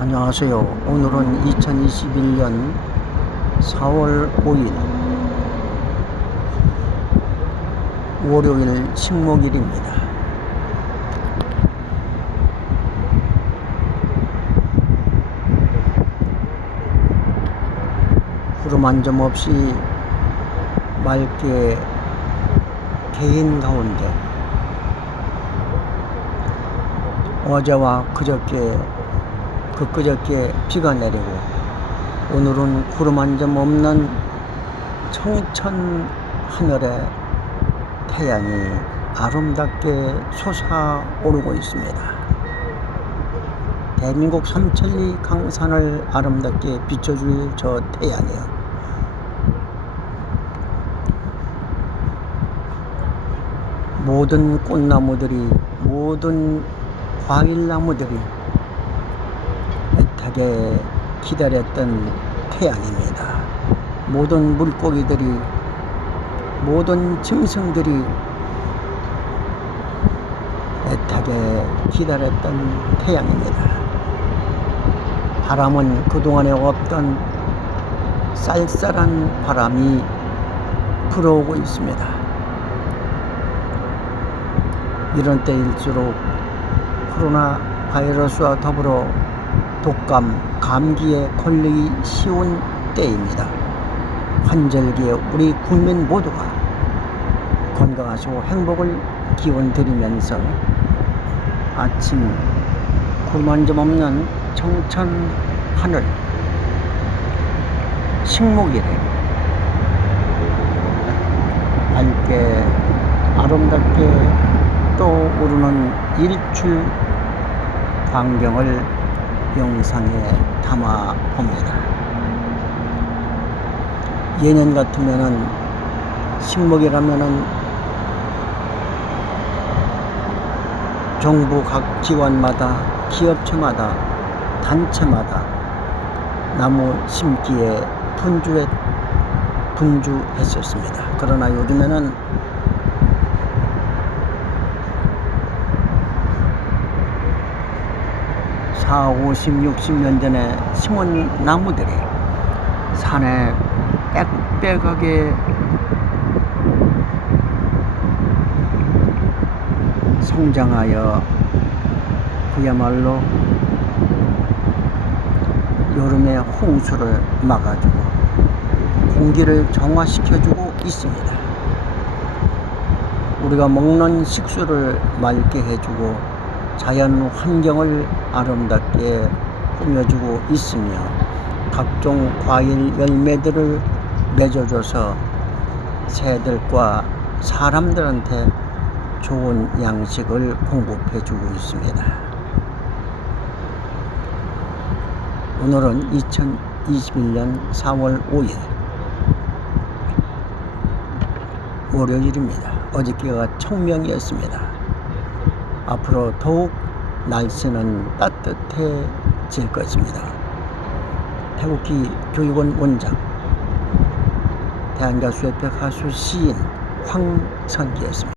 안녕하세요. 오늘은 2021년 4월 5일 월요일 식목일입니다. 구름 한 점 없이 맑게 개인 가운데 어제와 그저께 그끄저께 비가 내리고 오늘은 구름 한 점 없는 청천 하늘에 태양이 아름답게 솟아오르고 있습니다. 대민국 삼천리 강산을 아름답게 비춰줄 저 태양이요. 모든 꽃나무들이 모든 과일나무들이 애타게 기다렸던 태양입니다. 모든 물고기들이 모든 짐승들이 애타게 기다렸던 태양입니다. 바람은 그동안에 없던 쌀쌀한 바람이 불어오고 있습니다. 이런 때일수록 코로나 바이러스와 더불어 독감, 감기에 걸리기 쉬운 때입니다. 환절기에 우리 국민 모두가 건강하시고 행복을 기원 드리면서 아침 한점 없는 청천 하늘 식목일에 밝게 아름답게 떠오르는 일출 광경을 영상에 담아 봅니다. 예년 같으면은 식목이라면은 정부 각 기관마다 기업체마다 단체마다 나무 심기에 분주해 분주했었습니다. 그러나 요즘에는 사, 오십, 육십 년 전에 심은 나무들이 산에 빽빽하게 성장하여 그야말로 여름의 홍수를 막아주고 공기를 정화시켜주고 있습니다. 우리가 먹는 식수를 맑게 해주고 자연 환경을 아름답게 꾸며주고 있으며 각종 과일 열매들을 맺어줘서 새들과 사람들한테 좋은 양식을 공급해 주고 있습니다. 오늘은 2021년 4월 5일 월요일입니다. 어저께가 청명이었습니다. 앞으로 더욱 날씨는 따뜻해질 것입니다. 태국기 교육원 원장, 대한가수협회 가수 시인 황선기였습니다.